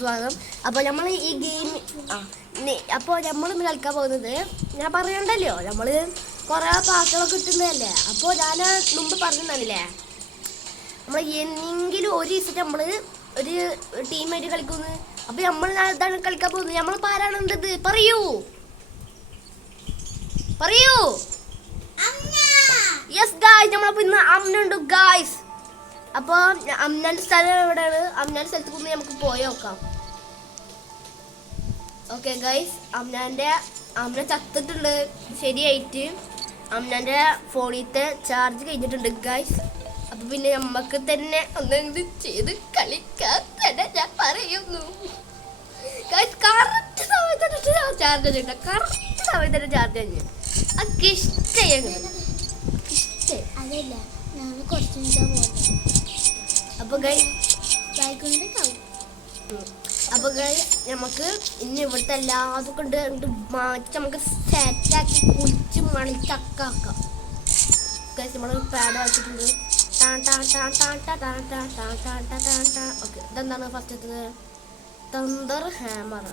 സ്വാഗതം. അപ്പോൾ നമ്മൾ ഈ ഗെയിം അപ്പോൾ നമ്മൾ ഇന്ന് കളിക്കാൻ പോകുന്നത് ഞാൻ പറയണ്ടല്ലോ, നമ്മൾ കുറേ പാട്ടുകളൊക്കെ കിട്ടുന്നതല്ലേ. അപ്പോൾ ഞാൻ മുമ്പ് പറഞ്ഞില്ലേ, നമ്മൾ എന്തെങ്കിലും ഒരു ദിവസം നമ്മൾ ഒരു ടീമായിട്ട് കളിക്കുന്നു. അപ്പോൾ നമ്മൾ ഇതാണ് കളിക്കാൻ പോകുന്നത്. നമ്മൾ ആരാണുണ്ടത് പറയൂ. യെസ് ഗായ്സ്, നമ്മളിപ്പോൾ ഇന്ന് അമ്മനുണ്ട് ഗായ്സ്. അപ്പോൾ അമ്മൻ്റെ സ്ഥലം എവിടെയാണ്? അമ്മൻ്റെ സ്ഥലത്ത് കൊണ്ട് നമുക്ക് പോയി നോക്കാം. ഓക്കെ ഗൈസ്, അമ്മ ചത്തിട്ടുണ്ട് ശരിയായിട്ട്. അമ്മൻ്റെ ഫോണിലത്തെ ചാർജ് കഴിഞ്ഞിട്ടുണ്ട് ഗൈസ്. അപ്പോൾ പിന്നെ നമുക്ക് തന്നെ ഒന്നെന്ത് ചെയ്ത് കളിക്കാൻ തന്നെ ഞാൻ പറയുന്നു ഗൈസ്. കറക്റ്റ് സമയത്ത് ചാർജ് കഴിഞ്ഞിട്ട് കറക്റ്റ് സമയത്ത് ചാർജ് കഴിഞ്ഞു. അതൊക്കെ ഇഷ്ടമായി. അപ്പോൾ നമുക്ക് ഇനി ഇവിടുത്തെ എല്ലാതും കൊണ്ട് മാറ്റി നമുക്ക് സെറ്റാക്കി കുളിച്ച് മണിച്ചക്കാക്കാം. നമ്മൾ പാഡ് വായിച്ചിട്ടുണ്ട്. ഓക്കെ, ഇതെന്താണ് ഫസ്റ്റത്തത്? Thunder hammer.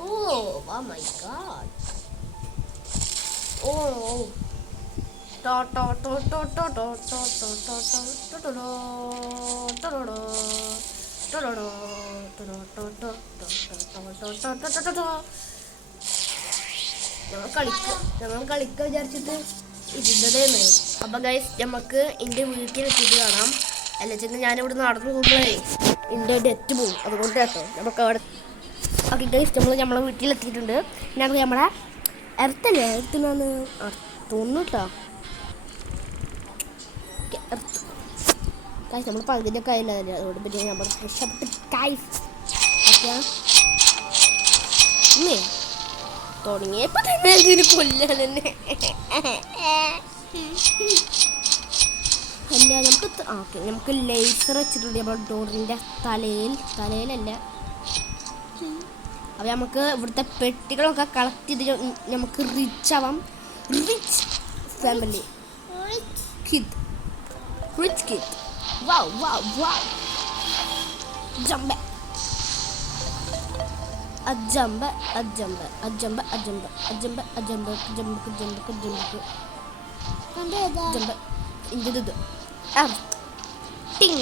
Oh my god. Oh ഞങ്ങൾ കളിക്കാൻ വിചാരിച്ചിട്ട് ഇരുന്നതേന്ന്. അപ്പം ഗൈസ്, നമുക്ക് എൻ്റെ വീട്ടിലെത്തിയിട്ട് കാണാം. അല്ല വെച്ചാൽ ഞാനിവിടെ നടന്നു പോകുമ്പോഴേ എൻ്റെ ഡെറ്റ് പോകും. അതുകൊണ്ട് കേട്ടോ നമുക്ക് അവിടെ. ഓക്കെ ഗൈസ്, നമ്മളെ വീട്ടിലെത്തിയിട്ടുണ്ട്. ഞങ്ങൾ നമ്മളെ എർത്തല്ലേ എർത്തുന്നാന്ന് തോന്നുന്നു കേട്ടോ. നമ്മൾ പകുതിയൊക്കെ ആയില്ല, അതുകൊണ്ട് പിന്നെ നമ്മൾ രക്ഷപ്പെട്ട് ഓക്കെ തുടങ്ങിയപ്പോ തന്നെ ഇതിന് കൊല്ലാൻ തന്നെ. അല്ല നമുക്ക് ലേസർ വെച്ചിട്ടുണ്ട് നമ്മുടെ ഡോറിൻ്റെ തലയിലല്ല. അപ്പോൾ നമുക്ക് ഇവിടുത്തെ പെട്ടികളൊക്കെ കളക്ട് ചെയ്ത് നമുക്ക് റിച്ച് ആവാം. Rich family, rich kid. Wow. Jump. Jump. Into the earth. Ting.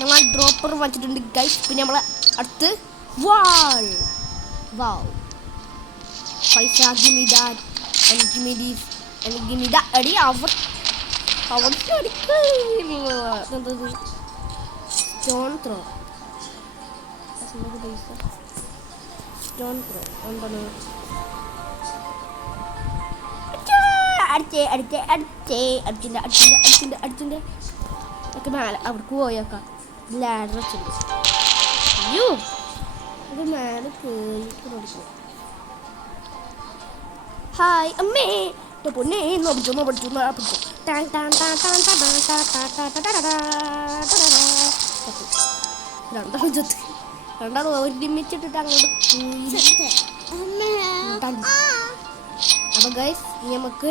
നമ്മൾ ഡ്രോപ്പർ വച്ചിട്ടുണ്ട് ഗൈസ്. പിന്നെ നമ്മളെ അടുത്ത് wow. പൈസ സ്റ്റോൺ ത്രോ എന്താണ്? അടിച്ചിൻ്റെ ഒക്കെ മേലെ അവർക്ക് പോയേക്കാം. ലാഡർ വെച്ചിട്ടുണ്ട്. അയ്യോ, അത് മേലെ കേറിക്കും. ഹായ് അമ്മേ, പൊന്നെ പഠിച്ചു. രണ്ടാളും ഒരുമിച്ചിട്ടിട്ട് അങ്ങോട്ട്. അപ്പൊ ഗൈസ്, നമുക്ക്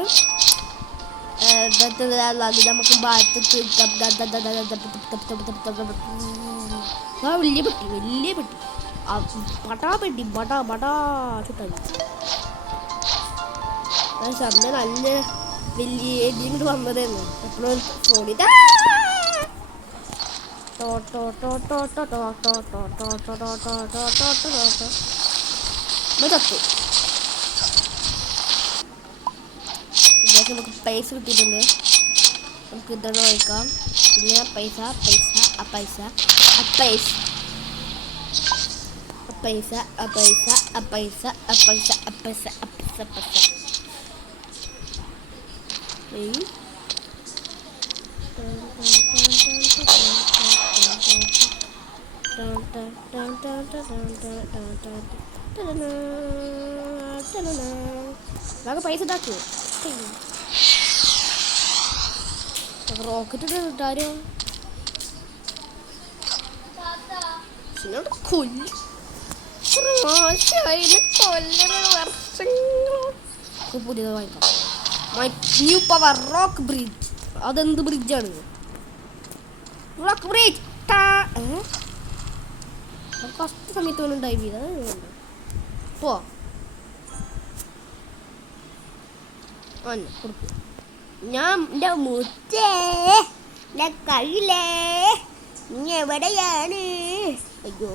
വലിയ പെട്ടി പട്ടാ ചുട്ടാ. സമയം നല്ല വലിയ എഡിങ് വന്നതായിരുന്നു. എപ്പോഴും ഫോണിൽ നമുക്ക് പൈസ കിട്ടിയിട്ടുണ്ട്. നമുക്ക് ഇതാണ് വാങ്ങിക്കാം. പിന്നെ പൈസ പൈസ ഇതാക്കൂ. റോക്കറ്റ് ഇട്ടാരോ പുതിയത് വാങ്ങിക്കാം. New power rock bridge. അതെന്ത് ബ്രിഡ്ജാണ്? റോക്ക് ബ്രിഡ്ജ് ഫസ്റ്റ് സമയത്ത് വേണം ഡൈവ് ചെയ്ത് പോ കൊടുക്കും ഞാൻ എൻ്റെ മുത്തേ എൻ്റെ കയ്യിലേ നീ എവിടെയാണ് അയ്യോ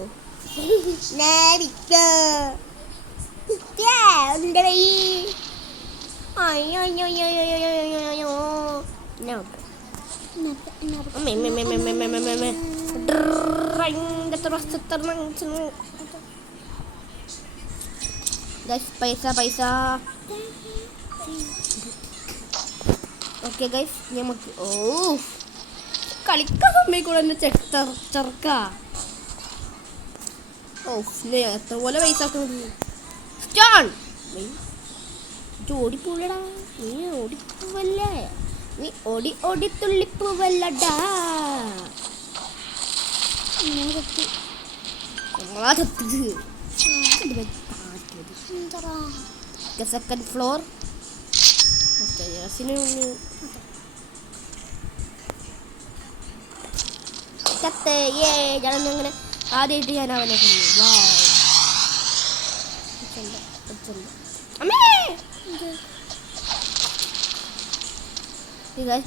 എൻ്റെ വൈ അയ്യോ അയ്യോ അയ്യോ അയ്യോ പൈസ പൈസ ഓക്കെ ഗൈസ് നമുക്ക് കളിക്കാൻ സമ്മതിക്കൂടെ എന്നെ ചെറുക്ക എത്ര പോലെ പൈസ ഓടിപ്പോലടാ നീ ഓടിപ്പോവല്ലേ നീ ഓടി തുള്ളിപ്പോവല്ലടാ സെക്കൻഡ് ഫ്ലോർ ഞാനങ്ങനെ ആദ്യമായിട്ട് ഞാൻ അവനെ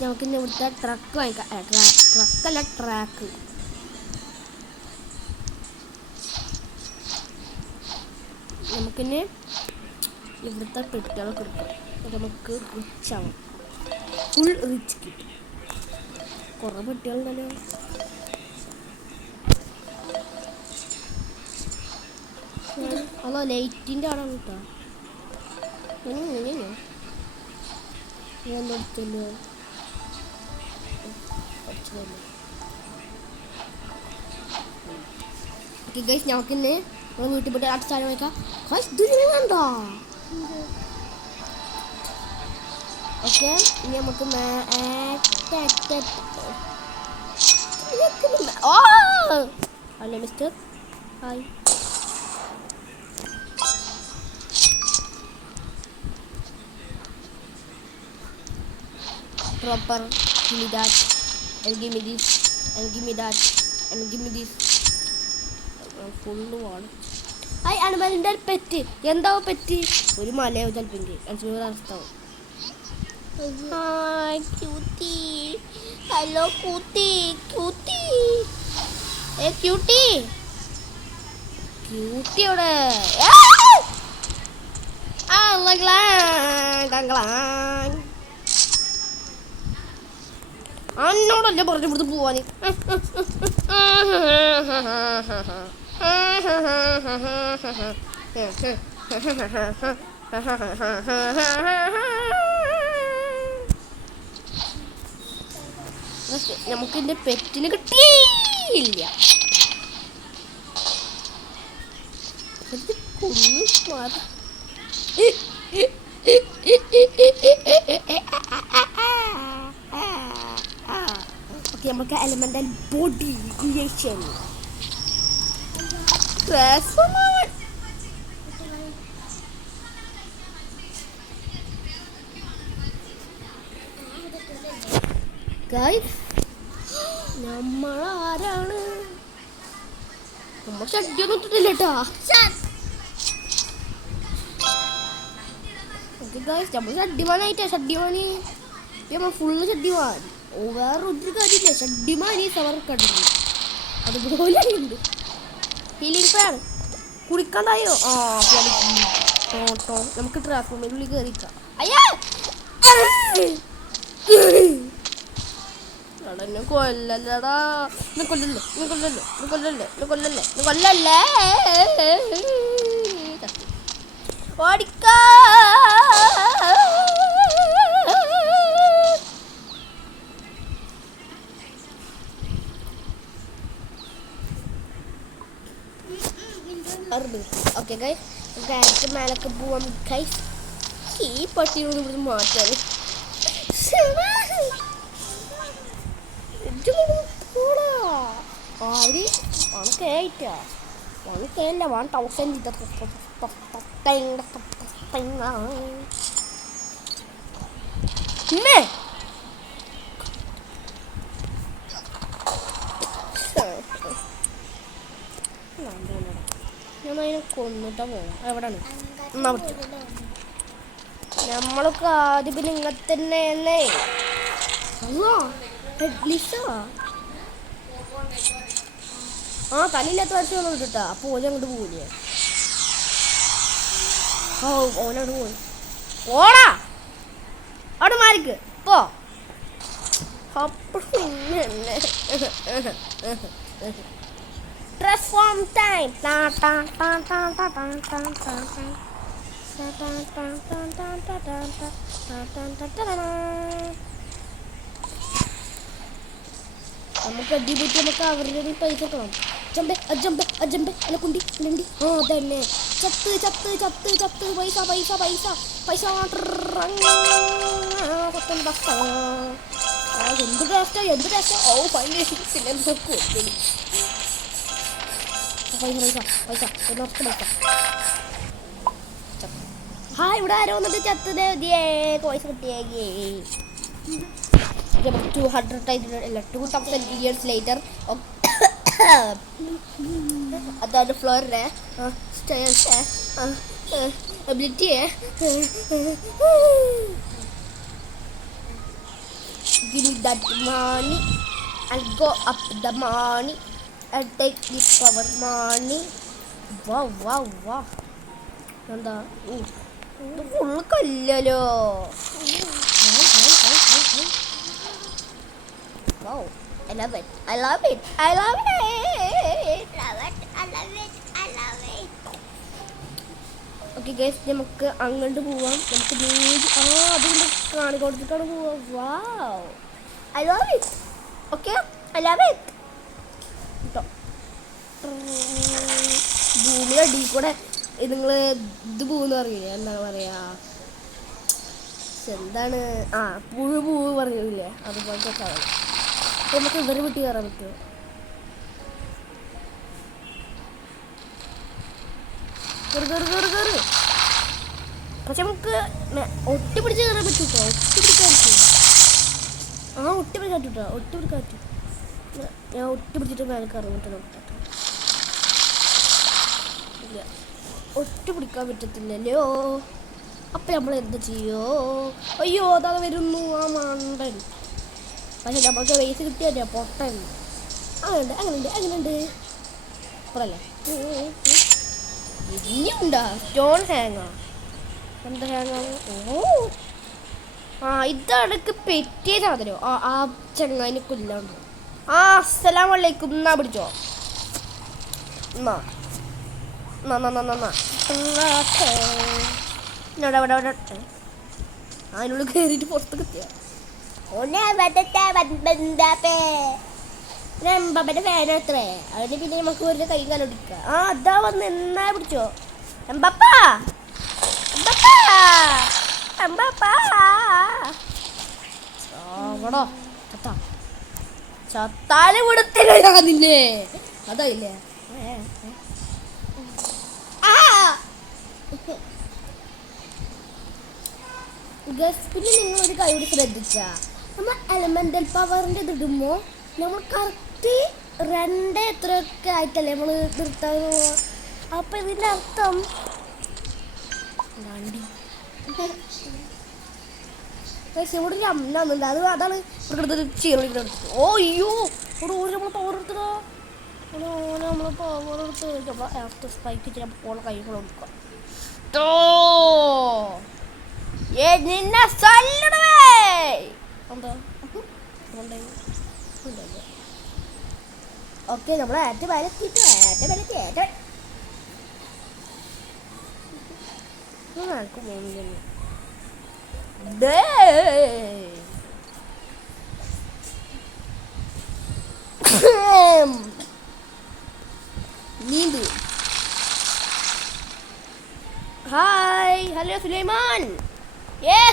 നമുക്കിന്ന് ഇവിടുത്തെ ട്രക്ക് വാങ്ങിക്കാം ട്രക്കല്ല ട്രാക്ക് നമുക്കിന്ന് ഇവിടുത്തെ പെട്ടികളൊക്കെ എടുക്കാം നമുക്ക് റിച്ച് ആവും ഫുൾ റിച്ച് കിട്ടും കുറേ പെട്ടികളുണ്ടല്ലോ അതോ ലൈറ്റിൻ്റെ ആടാണ് കേട്ടോ ഞാൻ എടുത്തല്ലോ ഗൈസ് നമുക്കിന്ന് നമ്മൾ വീട്ടിൽ പോയിട്ട് അടുത്ത സാധനം വായിക്കാം കണ്ടോ ഓക്കെ ഇനി നമുക്ക് അല്ലേ mister hi proper give me that and give me this and give me that and give me this full ആണ് ഹായ് അനിമലിൻ്റെ പെറ്റ് എന്താവും പെറ്റ് ഒരു മലയാവും ചിലപ്പോൾ അഞ്ചൂറ് അവസ്ഥാവും hi cutie hello cutie cutie cutie cutie അവിടെ അന്നോടല്ലേ പറഞ്ഞു ഇവിടുന്ന് പോവാൻ നമുക്ക് എൻ്റെ പെറ്റിന് കിട്ടിയില്ല ഓക്കെ നമുക്ക് എലമെന്റൽ ബോഡി ക്രിയേഷൻ നമ്മളാരാണ് നമ്മൾ ഷഡ്യൊന്നും ഇട്ടിട്ടില്ല കേട്ടോ നമ്മൾ ഷഡ്യമാനായിട്ടാ ഷഡ്യമാനി നമ്മൾ ഫുള്ള് ഷഡ്യമാൻ വേറെ ഒരു കാര്യമില്ല ഷഡ്യമാനി സവർക്കടില്ല അതുപോലെ ഉണ്ട് ഹീലിംഗ് ഫാൻ കുടിക്കണ്ടായോ ടോട്ടോ നമുക്ക് ട്രാൻസ്ഫോമിനുള്ളിൽ കയറിക്കാം അയ്യാ എന്നെ കൊല്ലല്ലടാ കൊല്ലല്ലേ ഓടിക്കാ ഓക്കെ ഗൈസ് നമുക്ക് മേലൊക്കെ പോവാം ഗൈസ് ഈ പട്ടിയോട് ഇവിടെ മാറ്റാൻ ഉണക്കേറ്റാ ഉണക്കേല്ല 1000 അതിനെ കൊന്നിട്ടാ പോണം. എവിടെയാണ് എന്നാ പറ്റും? നമ്മളൊക്കെ ആദ്യം പിന്നെ ഇങ്ങനെ തന്നെയല്ലേ. ആ തലയില്ലാത്ത വർഷം ഒന്നും ഇട്ടിട്ടാ. അപ്പൊ ഓല അങ്ങോട്ട് പോവില്ലേ? ഓ ഓനോട് പോയി. ഓടാ അവിടെ മാറിക്ക് പോ. Transform time. നമുക്ക് അടിപൊളി നമുക്ക് അവരുടെ പൈസ കിട്ടണം. ജമ്പ് അജമ്പ് അജമ്പ് അല്ല കുണ്ടി കുണ്ടി. ആ തന്നെ ചത്ത് ചത്ത് ചത്ത് ചത്ത് പൈസ പൈസ പൈസ പൈസ. എന്ത് ടേസ്റ്റാ എന്ത് ടേസ്റ്റാ. ഓ ഭയങ്കര പിന്നെ പൈസ പൈസ പൈസ പൈസ. ഹാ ഇവിടെ ആരോ വന്നിട്ട് ചത്തത് പൈസ കിട്ടിയേ. 200 years later. അതാണ് ഫ്ലോറിൻ്റെ stairs ability. Give me that money and go up the money and take this power money. Wow wow wow. എന്താ ഇത് full കല്ലല്ലോ. Wow, I love it. I love it. I love it. Love it. I love it. I love it. Okay guys, നമുക്ക് അങ്ങോട്ട് പോവാം. നമുക്ക് അതിൻ്റെ കാണി കൊടുത്തിട്ടാണ് പോവാം. Wow, I love it. Okay, I love it. ഭൂമിയുടെ അടിയിൽ കൂടെ നിങ്ങൾ ഇത് പോകുന്ന അറിയില്ലേ? എന്താണ് പറയാ, എന്താണ് പൂവ് പറയൂലേ? അതുപോലത്തെ സാധനം. അപ്പോൾ നമുക്ക് ഇവരെ വിട്ട് കയറാൻ പറ്റുമോ? കയറി. പക്ഷെ നമുക്ക് ഒട്ടിപ്പിടിച്ച് കയറാൻ പറ്റും കേട്ടോ. ഒട്ടിപ്പിടിക്കാൻ പറ്റും. ഒട്ടിപ്പിടിക്കാൻ പറ്റും. ഞാൻ ഒട്ടിപ്പിടിച്ചിട്ട് മേലെ കയറാൻ പറ്റും. ഇല്ല, ഒട്ടിപ്പിടിക്കാൻ പറ്റത്തില്ലല്ലോ. അപ്പം നമ്മൾ എന്ത് ചെയ്യോ? അയ്യോ അതാ വരുന്നു ആ മണ്ടൻ. പക്ഷെ നമുക്ക് പൈസ കിട്ടിയല്ലേ പൊട്ടൻ. അങ്ങനെയുണ്ട് അപ്പറല്ലേ. ഇനിയുണ്ടാ സ്റ്റോൺ ഹാങ്ങാ? എന്താ ഹാങ്ങാ? ഇതടക്ക് പെറ്റിയ സാധനോ? ആ ചങ്ങായിനെ കൊല്ലാണ്ട്. അസ്സലാമു അലൈക്കും. എന്നാ പിടിച്ചോ. അതിനുള്ളിൽ കയറിയിട്ട് പുറത്ത് കിട്ടിയ എംബാപ്പന്റെ ഫാൻ അത്രേ. അതിന് പിന്നെ നമുക്ക് വെറുതെ കൈ കാലൊടിക്കാം. അതാ വന്ന് എന്നാ പിടിച്ചോ. എംബാപ്പാ ചത്താല് വിടത്തില്ല നിന്നെ. അതായില്ലേ? പിന്നെ നിങ്ങളൊരു കാര്യം ശ്രദ്ധിച്ച, നമ്മൾ എലമെന്റൽ പവറിന്റെ ഇത് ഇടുമ്പോൾ നമ്മൾ കറക്റ്റ് 2 എത്രയൊക്കെ ആയിട്ടല്ലേ നമ്മൾ നിർത്താൻ പോവാ. അപ്പൊ ഇതിന്റെ അർത്ഥം ഇവിടെ അമ്മന്നുണ്ട്. അതാണ് ചീറ. ഓ അയ്യോ നമ്മൾ പവർ എടുത്തോ. നമ്മൾ പവർ എടുത്ത് സ്പൈക്ക് ചെയ്യാൻ പോണ കൈകൾ കൊടുക്കാം. നിന്നെ ഓക്കെ നമ്മൾ ഏറ്റവും വിലത്തിട്ട് നീന്തു. Hi hello Sulaiman.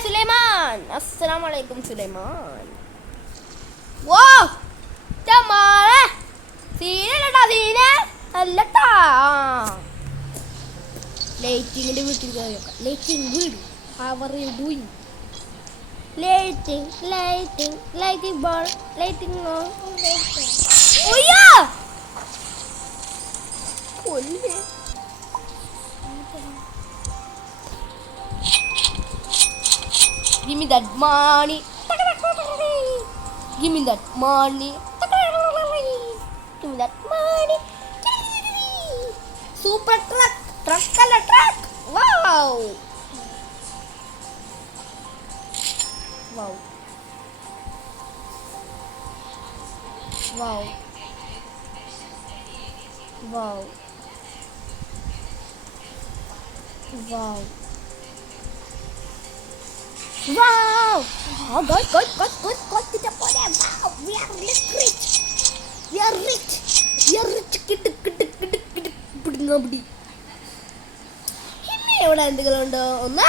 സുലൈമാൻ അസ്സലാമു അലൈക്കും സുലൈമാൻ. വോ ചമാളെ സീനല്ലട്ടാ സീനെ അല്ലട്ടാ. ലൈറ്റിങ്ങിന്റെ വീട്ടിൽ കയറിയൊക്കെ. ലൈറ്റിംഗ് വീട്. How are you doing? Lighting ball, lighting on. ഓയ്യാ കൊല്ലേ. that money. Give me that money. Give me that money. Super truck. Truck color truck. Wow. Wow. Wow. Wow. Wow. Wow. Oh, God. Tidak boleh. Wow. We are rich. We are rich. We are rich. Kidik. Budi. Ini എവിടെ എന്തെങ്കിലുണ്ടോ ഒന്ന്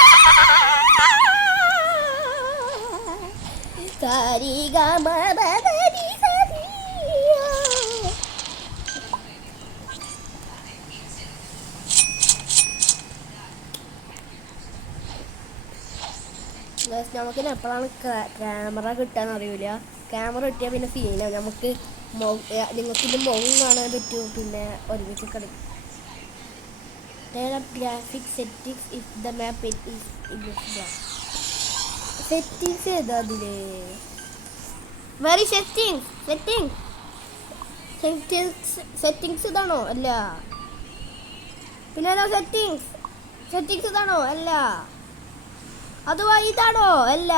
സാരിഗമപദനി സരിയ. നമുക്കിന് എപ്പോഴാണ് camera കിട്ടാൻ അറിയില്ല. Camera കിട്ടിയാൽ പിന്നെ സീനാവും. നമുക്ക് നിങ്ങൾക്കിൻ്റെ മുഖം കാണാൻ പറ്റും. പിന്നെ ഒരുമിച്ച് കളിക്കും. Graphic settings if the map is invisible. Settings ഏതാ അതില്? വെരി സെറ്റിംഗ്സ് ഇതാണോ? അല്ല. പിന്നെ ഏതാ സെറ്റിംഗ്സ് ഇതാണോ? അല്ല. അഥവാ ഇതാണോ? അല്ല.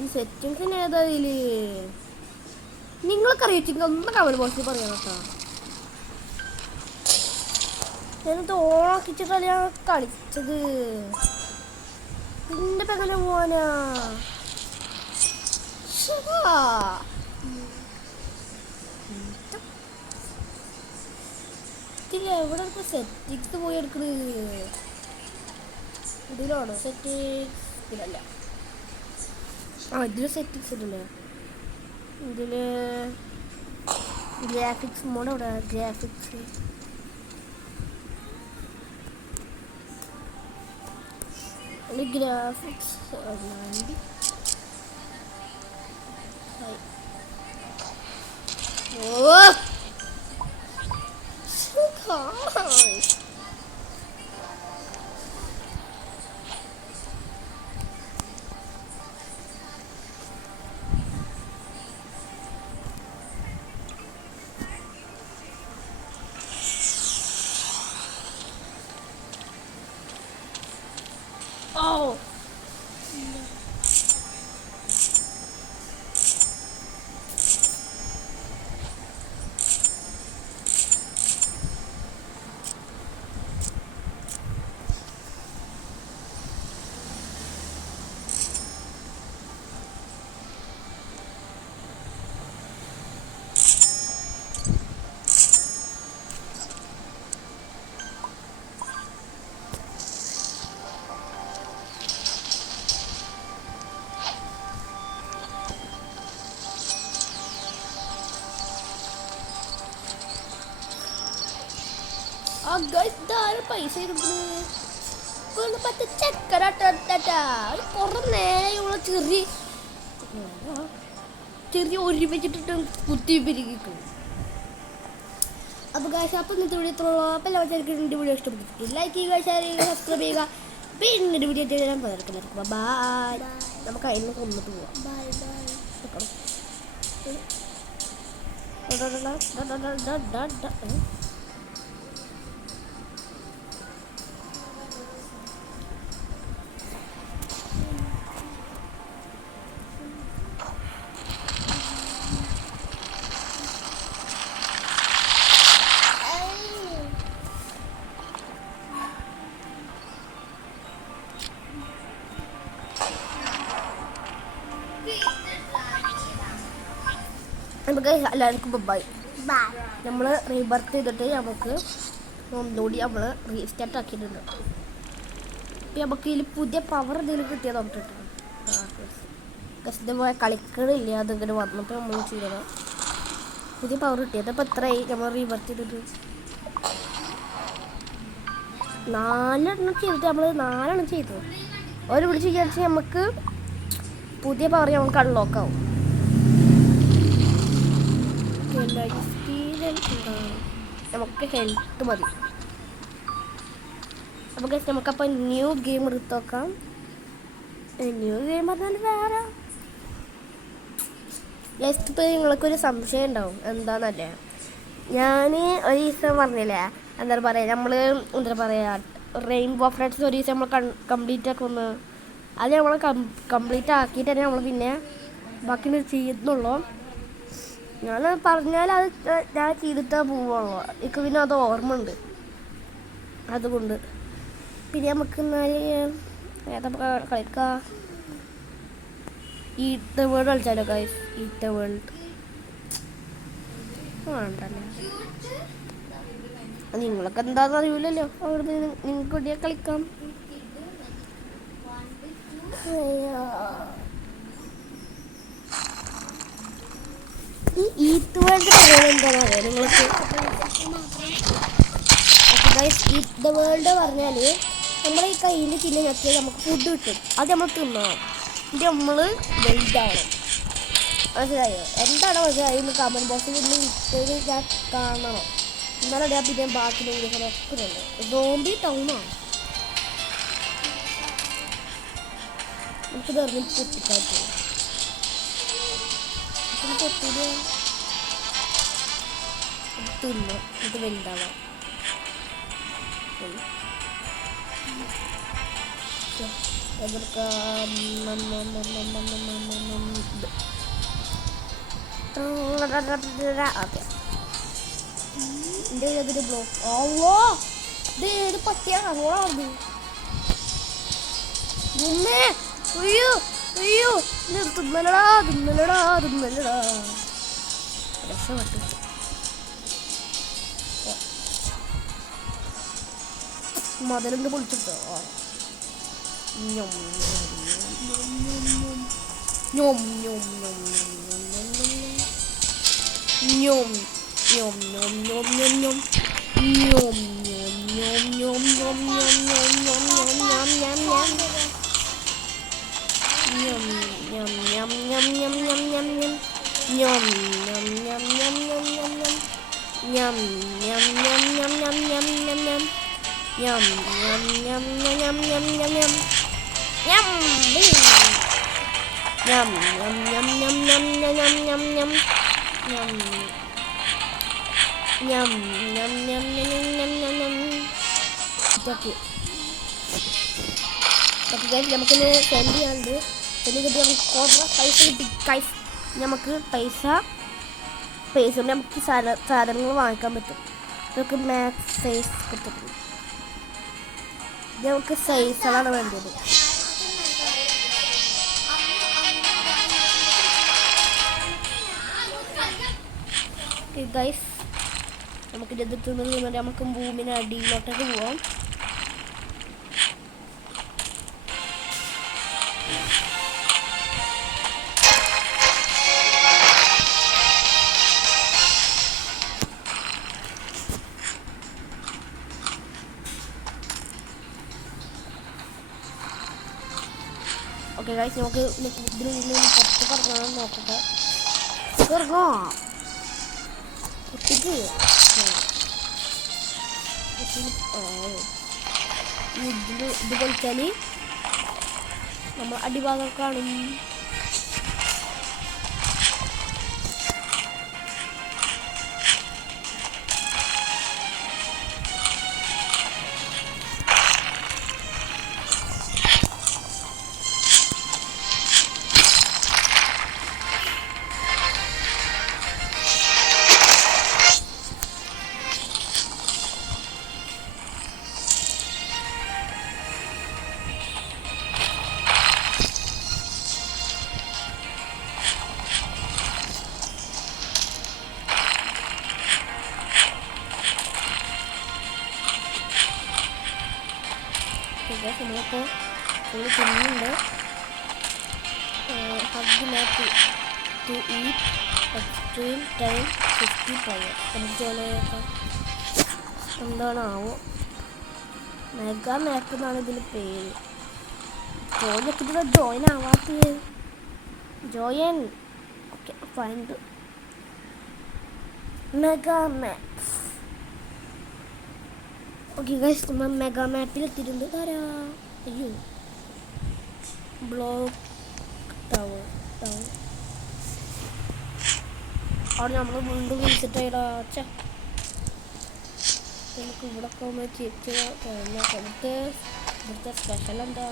ഈ സെറ്റിംഗ്സിന് ഏതാ ഇതില്? നിങ്ങൾക്ക് അറിയിച്ചെങ്കിൽ ഒന്ന് കമന്റ് ബോക്സിൽ പറയാം കേട്ടോ. ഞാനത് ഓണാക്കിച്ചിട്ടല്ല ഞാൻ കളിച്ചത്. പിന്നെ പെങ്ങനെ പോവാനാ? എവിടെ സെറ്റിംഗ്സ് പോയി എടുക്കുന്നത്? ഇതിലാണോ സെറ്റിംഗ്സ്? ഇതിലല്ല. ഇതിൽ സെറ്റിംഗ്സ് ഇല്ലല്ലേ? ഇതിൽ ഗ്രാഫിക്സ് മോഡ് എവിടെ? Graphics Oh. പൈസ ചെറിയ ഒരു വെച്ചിട്ട് കുത്തി പെരുകിക്കും. അപ്പോൾ ഗൈസ്, അപ്പം ഇന്നത്തെ വീഡിയോ ഇത്രയുള്ളൂ. അപ്പോൾ എല്ലാവർക്കും എൻ്റെ വീഡിയോ ഇഷ്ടപ്പെട്ടിട്ട് ലൈക്ക് ചെയ്യുക, ഷെയർ ചെയ്യുക, സബ്സ്ക്രൈബ് ചെയ്യുക. പിന്നെ വീഡിയോ ചെയ്യാൻ പലർക്കും ബൈ. നമുക്ക് അതിന് കൊന്നിട്ട് പോവാം. നമുക്ക് എല്ലാവർക്കും ബൈ. നമ്മൾ റീബർത്ത് ചെയ്തിട്ട് നമുക്ക് ഒന്നുകൂടി നമ്മൾ റീസ്റ്റാർട്ട് ആക്കിയിട്ടുണ്ട്. ഇപ്പം നമുക്ക് ഇതിൽ പുതിയ പവർ എന്തെങ്കിലും കിട്ടിയാൽ നോക്കിയിട്ടുണ്ട്. ഇതുപോലെ കളിക്കണില്ല, അതിങ്ങനെ വന്നപ്പോൾ നമ്മൾ ചെയ്തത് പുതിയ പവർ കിട്ടിയത്. അപ്പോൾ എത്രയായി നമ്മൾ റീബർത്ത് ചെയ്തിട്ട്? 4 എണ്ണം ചെയ്തിട്ട് നമ്മൾ 4 എണ്ണം ചെയ്തു. ഒരു വിളിച്ച് വിചാരിച്ച് നമുക്ക് പുതിയ പവർ നമുക്ക് അൺലോക്ക് ആവും. നമുക്ക് ഹെൽത്ത് മതി. അപ്പോൾ ഗൈസ് നമുക്കപ്പോൾ ന്യൂ ഗെയിം എടുത്ത് നോക്കാം. ന്യൂ ഗെയിം പറഞ്ഞാൽ വേറെ ജസ്റ്റ് ഇപ്പോൾ നിങ്ങൾക്കൊരു സംശയം ഉണ്ടാവും എന്താണെന്നല്ലേ. ഞാൻ ഒരു ദിവസം പറഞ്ഞില്ലേ എന്താ പറയുക, നമ്മൾ എന്താ പറയുക റെയിൻബോ ഫ്ലഡ്സ് ഒരു ദിവസം നമ്മൾ കംപ്ലീറ്റ് ആക്കുന്നു. അത് നമ്മൾ കംപ്ലീറ്റ് ആക്കിയിട്ട് തന്നെ നമ്മൾ പിന്നെ ബാക്കി ചെയ്യുന്നുള്ളൂ. ഞാൻ പറഞ്ഞാൽ അത് ഞാൻ ചെയ്തിട്ടേ പോവുള്ളൂ. എനിക്ക് പിന്നെ അത് ഓർമ്മ ഉണ്ട്. അതുകൊണ്ട് പിന്നെ നമുക്ക് എന്നാൽ ഏതാ കളിക്കാം. ഈറ്റ് ദ വേൾഡ് കളിച്ചാലോ ഗൈസ്? ഈറ്റ് ദ വേൾഡ് വേണ്ടല്ലേ, നിങ്ങളൊക്കെ എന്താണെന്ന് അറിയില്ലല്ലോ. അവിടെ നിങ്ങൾക്ക് കൂടിയാ കളിക്കാം. ഈ ഈറ്റ് വേൾഡ് പറയുന്നത് എന്താണെന്ന് അറിയാം നിങ്ങൾക്ക്? ഈറ്റ് ദ വേൾഡ് പറഞ്ഞാൽ നമ്മുടെ ഈ കയ്യിൽ ചില്ല ഞെക്കിയാൽ നമുക്ക് ഫുഡ് കിട്ടും. അത് നമ്മൾ തിന്നണം. ഇത് നമ്മൾ വലുതാവണം. മനസ്സിലായോ? എന്താണ് മനസ്സിലായി? ഇന്ന് കമൻറ്റ് ബോക്സിൽ ഇന്ന് വിറ്റത് ഞാൻ കാണണം. എന്നാലും ഞാൻ പിന്നെ ബാക്കി വീഡിയോകളൊക്കെ ഉണ്ട്. സോംബി ടൗണാണ്. നമുക്ക് വെറുതെ പൊട്ടിക്കാറ്റ് പൊട്ടിയിട്ട് തിന്നോ. ഇത് വലുതാവാം. എതിർക്കാം എൻ്റെ ബ്ലോക്ക്. ഓ ഇത് ഏത് പട്ടിയാണ് അങ്ങോട്ടാണ്. അയ്യോ അയ്യോ തിന്നലടാ തിന്നലടാ തിന്നലടാ. രക്ഷപ്പെട്ടു. മതിലെന്ത് പൊളിച്ചിട്ടോ. നമുക്കിന്ന് സെൻഡ് ചെയ്യാനുണ്ട്. സെൻഡ് കിട്ടി നമുക്ക് കുറേ പൈസ കിട്ടി ഗൈസ്. നമുക്ക് പൈസ കൊണ്ട് നമുക്ക് സാധനങ്ങൾ വാങ്ങിക്കാൻ പറ്റും. നമുക്ക് മാക്സ് സൈസ് കിട്ടും. നമുക്ക് സൈസുകളാണ് വേണ്ടത്. ഗൈസ് നമുക്കിത് നിന്നിട്ട് നമുക്ക് ഭൂമിന് അടിയിലോട്ടൊക്കെ പോവാം. ഓക്കെ ഗൈസ് നമുക്ക് ഇതിൽ നിന്ന് പുറത്ത് പറഞ്ഞാൽ നോക്കട്ടെ. ഇറങ്ങാം ഒട്ടിക്ക്. ഇത് കളിച്ചാൽ നമ്മൾ അടിഭാഗം കാണും. നമ്മളിപ്പോൾ ഫുള്ള് തിന്നുന്നുണ്ട്. To eat extreme time 50 power. നമുക്ക് ജോലി ചെയ്യാം. എന്താണാവോ മെഗാ മാപ്പ് എന്നാണ് ഇതിൻ്റെ പേര്. ജോയിൻ ജോയിൻ ആവാത്തത്. Join okay find mega map. Okay guys, നമ്മൾ മെഗാ മാപ്പിൽ എത്തിയിട്ടുണ്ട്. ആരാ? അയ്യോ, ബ്ലോക്ക് ടവർ. അവിടെ നമ്മൾ വീണ്ടും വിളിച്ചിട്ട് ഇടാച്ച നമുക്ക് ഇവിടെ ഇവിടുത്തെ സ്പെഷ്യൽ എന്താ?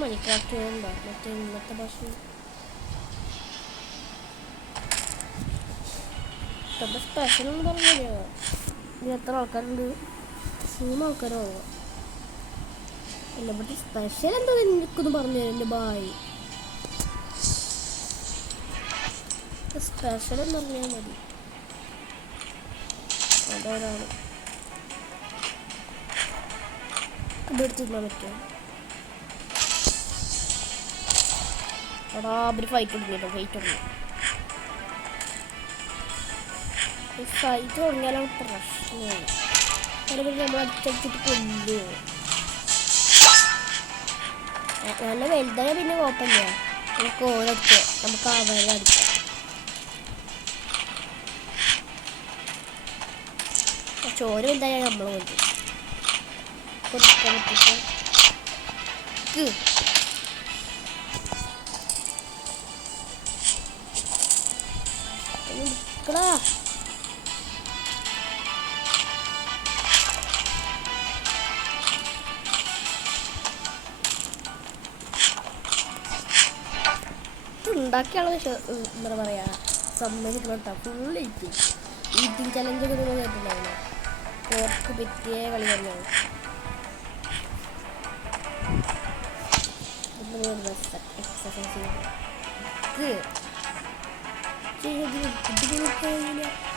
മണിക്രാഫ്റ്റ് ഉണ്ടോ മറ്റേ ഇന്നത്തെ ഭാഷ? ഇവിടെ സ്പെഷ്യൽ എന്ന് പറഞ്ഞു തരുമോ? ഇനി എത്ര ആൾക്കാരുണ്ട്? 3 ആൾക്കാരോ? അല്ല, ഇവിടുത്തെ സ്പെഷ്യൽ എന്താ എനിക്കൊന്ന് പറഞ്ഞു തരും എൻ്റെ ബായ്. സ്പെഷ്യൽ എന്ന് പറഞ്ഞാൽ മതി. അതൊരാണ് അതെടുത്ത് തിന്നാൻ പറ്റുമോ? എടാ, അവര് ഫൈറ്റ് തുടങ്ങിട്ടോ. ഫൈറ്റ് തുടങ്ങിയാലാണ് പ്രശ്നമാണ്. അതേപോലെ നമ്മൾ അടിച്ചടിച്ചിട്ട് കൊല്ലുമോ? നല്ല വലുതായ പിന്നെ കുഴപ്പമില്ല, നമുക്ക് ഓരോക്കെ നമുക്ക് അവരെ അടിക്കാം. ചോര വലുതായ നമ്മൾ കൊല്ലും. കൊടുക്കാൻ പറ്റിയിട്ട് നിൽക്കടാ. ഉണ്ടാക്കിയാണ് എന്താ പറയാ, സമ്മതിക്കണം. ഫുള്ള് ഈറ്റിംഗ് ചലഞ്ച് ഒക്കെ നിങ്ങൾ കേട്ടിട്ടുണ്ടാവില്ല. പോർക്ക് പറ്റിയ കളി തന്നെയാണ്. എക്സസൈസ്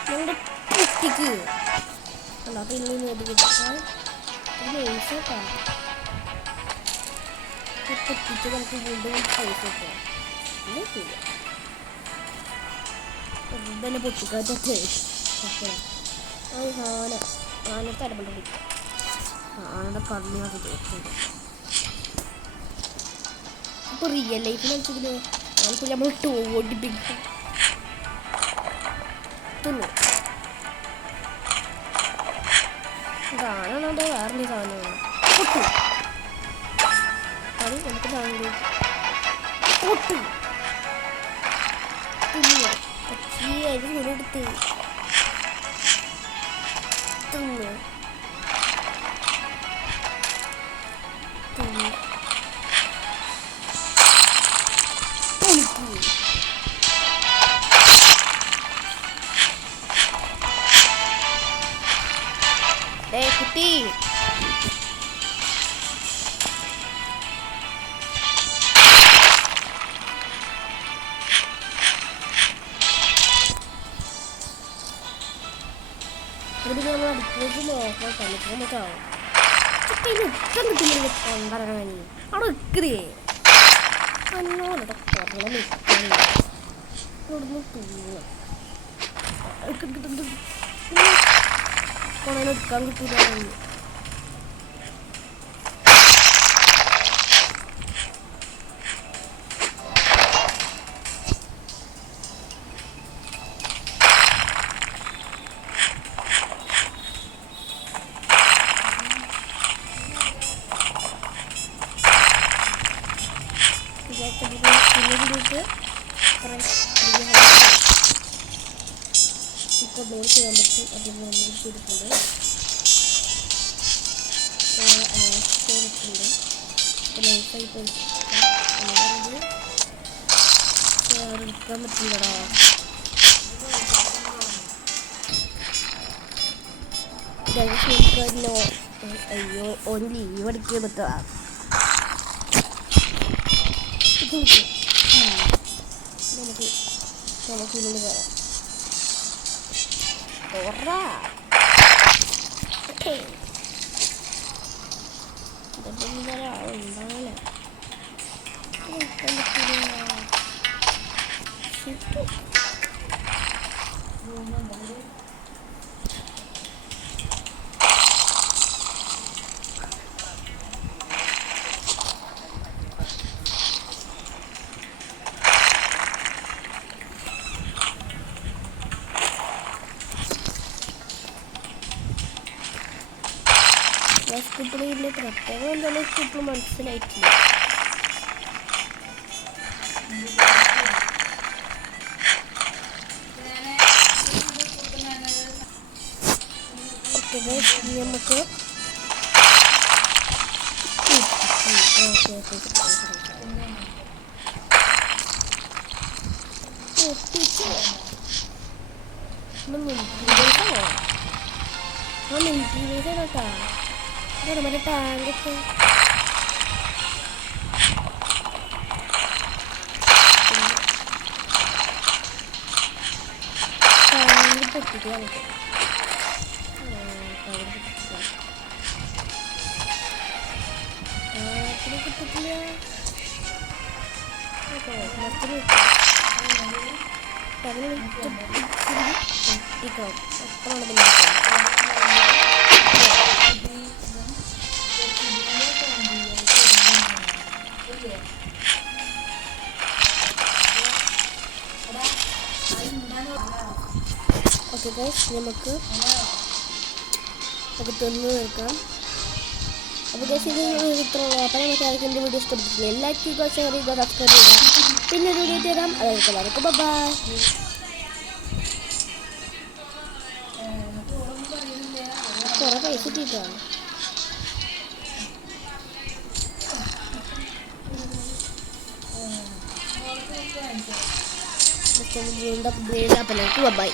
ഞങ്ങളുടെ കുട്ടിക്ക് അല്ല പിന്നെ പറ്റിച്ച് നമുക്ക് വീണ്ടും പൈസ കിട്ടുക. ഇതന്നെ പൊട്ടിക്കാറ്റേ ആന തരമ്പണ്ട പിടിക്കുക. ആനയുടെ കണ്ണിനകത്ത് തേക്കുന്നത്. ഇപ്പൊ റിയൽ ലൈഫിൽ വെച്ചെങ്കിലോ ആൾക്ക് നമ്മൾ ഓടിപ്പിക്കും. ഇതാണോ വേറെ സാധനമാണ്. പൊട്ടു അത് നമുക്ക് സാധനം പൊട്ടു അരി കൂടെടുത്ത് തിന്നു. കുട്ടി നമ്മൾ അടുക്കളേക്ക് നോക്കാൻ കളിക്കാമറ്റാവും. നിൽക്കാൻ കിട്ടുന്നില്ല. കൊണ്ടറങ്ങി അവിടെ നിൽക്കേ അന്നോടെ കുറേ നിൽക്കാൻ കൊറേ നിൽക്കാൻ കിട്ടില്ല. ഇപ്പോൾ 100 ചെയ്യാൻ പറ്റും. അതിൽ 100 ചെയ്തിട്ടുണ്ട്. ചെയ്തിട്ടുണ്ട്. ഇപ്പോൾ നൈസായി എടുക്കാൻ പറ്റില്ലടാ. അയ്യോ, ഒരു ലീവ് അടിക്കാൻ പറ്റുക. നമുക്ക് ഇതിൽ കയറാം. ഒരാളുണ്ടാവില്ല. സ്കൂപ്പിൾ ഇതിൻ്റെ പ്രത്യേകം എന്തായാലും സ്കൂപ്പിൾ മനസ്സിലായിട്ടില്ല. ഓക്കെ ഗൈസ്, നമുക്ക് മിലിറ്ററി ബേസ് കേട്ടോ. മറ്റേ ടാങ്കൊക്കെ ടാങ്ക് പൊട്ടിക്കുക നമുക്ക്. കിട്ടില്ല ഓക്കെ ഗൈസ്, നമുക്ക് അകത്തൊന്ന് തീർക്കാം. അപ്പോൾ ഗൈസ്, ഇത് ഇത്രയുള്ളൂ. അപ്പോൾ നമുക്ക് ആർക്കും എൻ്റെ വീഡിയോ ഇഷ്ടപ്പെട്ടിട്ടില്ല. ലൈക്ക് ചെയ്യുക, ഷെയർ ചെയ്യുക, സബ്സ്ക്രൈബ് ചെയ്യുക. പിന്നെ ഒരു വീഡിയോ തരാം. അതായത് എല്ലാവർക്കും ബൈ. കുറേ പൈസ കിട്ടിയിട്ടാണ് വീണ്ടും ബൈ.